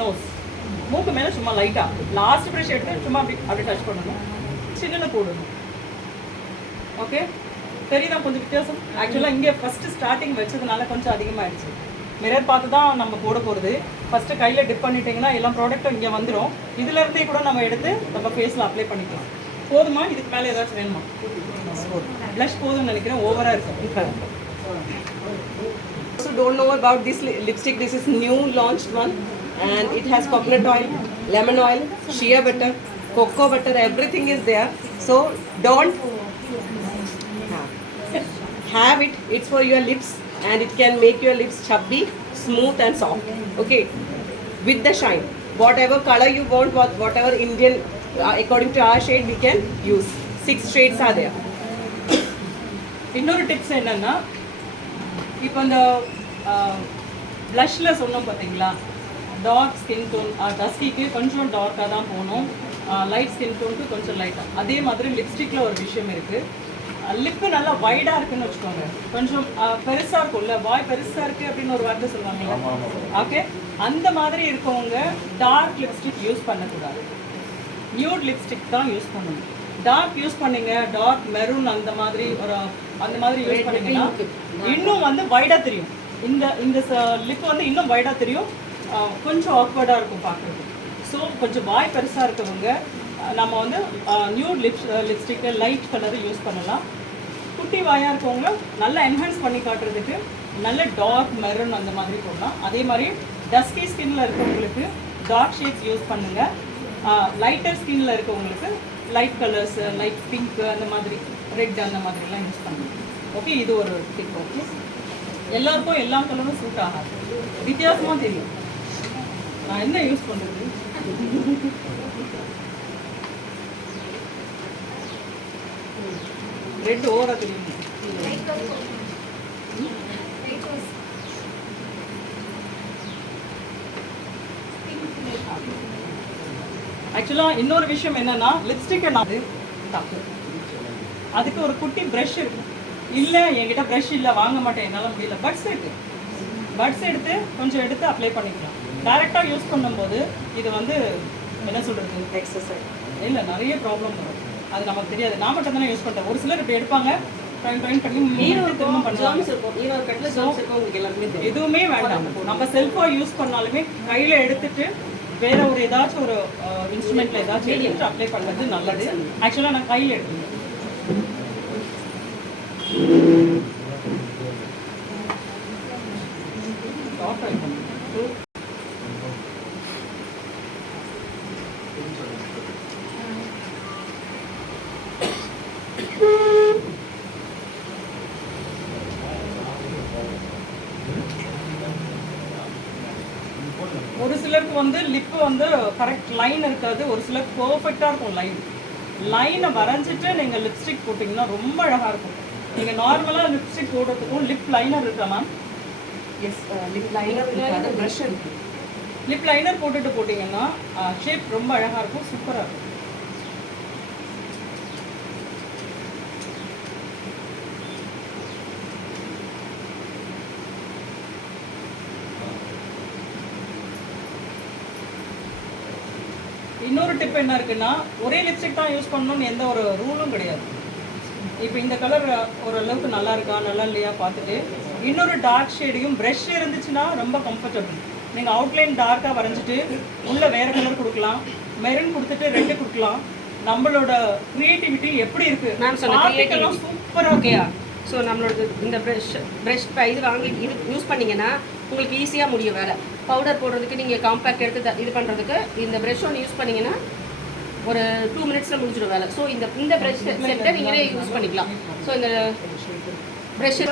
Nose. மூக்கு மேலே சும்மா லைட்டாக லாஸ்ட் ப்ரஷ் எடுத்து சும்மா அப்படி டச் பண்ணணும். சின்ன போடணும். ஓகே, தெரியுதா கொஞ்சம் வித்தியாசம்? ஆக்சுவலாக இங்கே ஃபஸ்ட்டு ஸ்டார்டிங் வச்சதுனால கொஞ்சம் அதிகமாகிடுச்சு. மிரர் பார்த்து தான் நம்ம போட போகிறது. ஃபஸ்ட்டு கையில் டிப் பண்ணிட்டீங்கன்னா எல்லா ப்ராடக்ட்டும் இங்கே வந்துடும். இதிலேருந்தே கூட நம்ம எடுத்து நம்ம ஃபேஸில் அப்ளை பண்ணிக்கலாம். போதுமா? இதுக்கு மேலே ஏதாச்சும் வேணுமா? ப்ளஷ் போதும்னு நினைக்கிறேன், ஓவராக இருக்கும். Also don't know about this lipstick. This is new launched one, and it has coconut oil, lemon oil, shea butter, cocoa butter. Everything is there. So don't have it. It's for your lips, and it can make your lips chubby, smooth, and soft. Okay, with the shine. Whatever color you want, whatever Indian, according to our shade, we can use. 6 shades are there. இன்னொரு tips என்னன்னா, இப்போ இந்த ப்ளஷில் சொன்னோம் பார்த்தீங்களா, dark skin tone டஸ்கிக்கு கொஞ்சம் டார்க்காக தான் போகணும், லைட் ஸ்கின் டோனுக்கு கொஞ்சம் லைட்டாக. அதே மாதிரி லிப்ஸ்டிக்கில் ஒரு விஷயம் இருக்குது. லிப்பு நல்லா வைடாக இருக்குன்னு வச்சுக்கோங்க, கொஞ்சம் பெருசாக இருக்கும்ல, வாய் பெருசாக இருக்குது அப்படின்னு ஒரு வார்த்தை சொல்லுவாங்களா, ஓகே, அந்த மாதிரி இருக்கவங்க டார்க் லிப்ஸ்டிக் யூஸ் பண்ணக்கூடாது. நியூட் லிப்ஸ்டிக் தான் யூஸ் பண்ணணும். டார்க் யூஸ் பண்ணீங்க, டார்க் மெரூன் அந்த மாதிரி யூஸ் பண்ணீங்கன்னா இன்னும் வந்து வைடாக தெரியும். இந்த லிப் வந்து இன்னும் வைடாக தெரியும், கொஞ்சம் ஆக்வர்டாக இருக்கும் பார்க்குறது. ஸோ கொஞ்சம் வாய் பெருசாக இருக்கவங்க நம்ம வந்து nude lipstick light colour use பண்ணலாம். குட்டி வாயாக இருக்கவங்க நல்லா என்ஹான்ஸ் பண்ணி காட்டுறதுக்கு நல்ல டார்க் மெரூன் அந்த மாதிரி போடலாம். அதே மாதிரி டஸ்கி ஸ்கின்னில் இருக்கவங்களுக்கு டார்க் ஷேட்ஸ் யூஸ் பண்ணுங்கள். லைட்டர் ஸ்கின்னில் இருக்கவங்களுக்கு லைட் கலர்ஸ், லைட் பிங்க் அந்த மாதிரி, ரெட் அந்த மாதிரிலாம் யூஸ் பண்ணுங்க. ஓகே, இது ஒரு டிப். ஓகே, எல்லாருக்கும் எல்லா கலரும் சூட் ஆகாது, வித்தியாசமாக தெரியும். நான் என்ன யூஸ் பண்ணுறது? ரெட் ஓவராக தெரியும். ஆக்சுவலாக இன்னொரு விஷயம் என்னன்னா, லிப்ஸ்டிக்கை நான் தப்பு, அதுக்கு ஒரு குட்டி ப்ரஷ் இருக்கு. இல்லை என்கிட்ட ப்ரஷ் இல்லை, வாங்க மாட்டேன், என்னால் முடியல, பட்ஸ் இருக்கு, பட்ஸ் எடுத்து கொஞ்சம் எடுத்து அப்ளை பண்ணிக்கலாம். டைரெக்டாக யூஸ் பண்ணும்போது இது வந்து என்ன சொல்கிறது, எக்ஸசைஸ் இல்லை, நிறைய ப்ராப்ளம் வரும். அது நமக்கு தெரியாது. நான் மட்டும் தானே யூஸ் பண்ணுறேன். ஒரு சிலர் இப்படி எடுப்பாங்க, ட்ரைன் பண்ணி திரும்ப பண்ணுவாங்க. எதுவுமே வேண்டாம். நம்ம செல்ஃபாக யூஸ் பண்ணாலுமே கையில் எடுத்துட்டு வேற ஒரு ஏதாச்சும் ஒரு இன்ஸ்ட்ருமெண்ட்ல ஏதாச்சும் எடுத்து அப்ளை பண்ணுறது நல்லது. ஆக்சுவலாக நான் கையில் எடுத்துக்கிறேன். ஒரு சிலருக்கு வந்து லிப்பு வந்து கரெக்ட் லைன் இருக்காது, ஒரு சிலருக்கு பர்ஃபெக்டாக இருக்கும் லைனை வரைஞ்சிட்டு நீங்கள் லிப்ஸ்டிக் போட்டிங்கன்னா ரொம்ப அழகாக இருக்கும். நீங்கள் நார்மலாக லிப்ஸ்டிக் போடுறதுக்கும் லிப் லைனர் இருக்கா ma'am? Yes, lip liner brush இருக்குது. லிப் லைனர் போட்டுட்டு போட்டிங்கன்னா ஷேப் ரொம்ப அழகாக இருக்கும், சூப்பராக இருக்கும். இன்னொரு டிப் என்ன இருக்குன்னா, ஒரே லிப்ஸ்டிக் தான் யூஸ் பண்ணணும்னு எந்த ஒரு ரூலும் கிடையாது. இப்போ இந்த கலர் ஓரளவுக்கு நல்லா இருக்கா நல்லா இல்லையா பார்த்துட்டு இன்னொரு டார்க் ஷேடையும் ப்ரஷ் இருந்துச்சுன்னா ரொம்ப கம்ஃபர்டபுள். நீங்கள் அவுட்லைன் டார்க்காக வரைஞ்சிட்டு உள்ளே வேறு கலர் கொடுக்கலாம், மெரூன் கொடுத்துட்டு ரெட்டு கொடுக்கலாம். நம்மளோட க்ரியேட்டிவிட்டி எப்படி இருக்குது மேம் சொன்ன சூப்பராக ஓகேயா. ஸோ நம்மளோட இந்த ப்ரஷ் இது வாங்கி இது யூஸ் பண்ணிங்கன்னா உங்களுக்கு ஈஸியாக முடியும் வேலை. பவுடர் போடுறதுக்கு நீங்கள் காம்பேக்ட் எடுத்து இது பண்ணுறதுக்கு இந்த ப்ரஷ் ஒன்று யூஸ் பண்ணிங்கன்னா ஒரு 2 மினிட்ஸில் முடிஞ்சிடும் வேலை. ஸோ இந்த ப்ரஷ் செட்டை நீங்களே யூஸ் பண்ணிக்கலாம். ஸோ இந்த ப்ரஷ்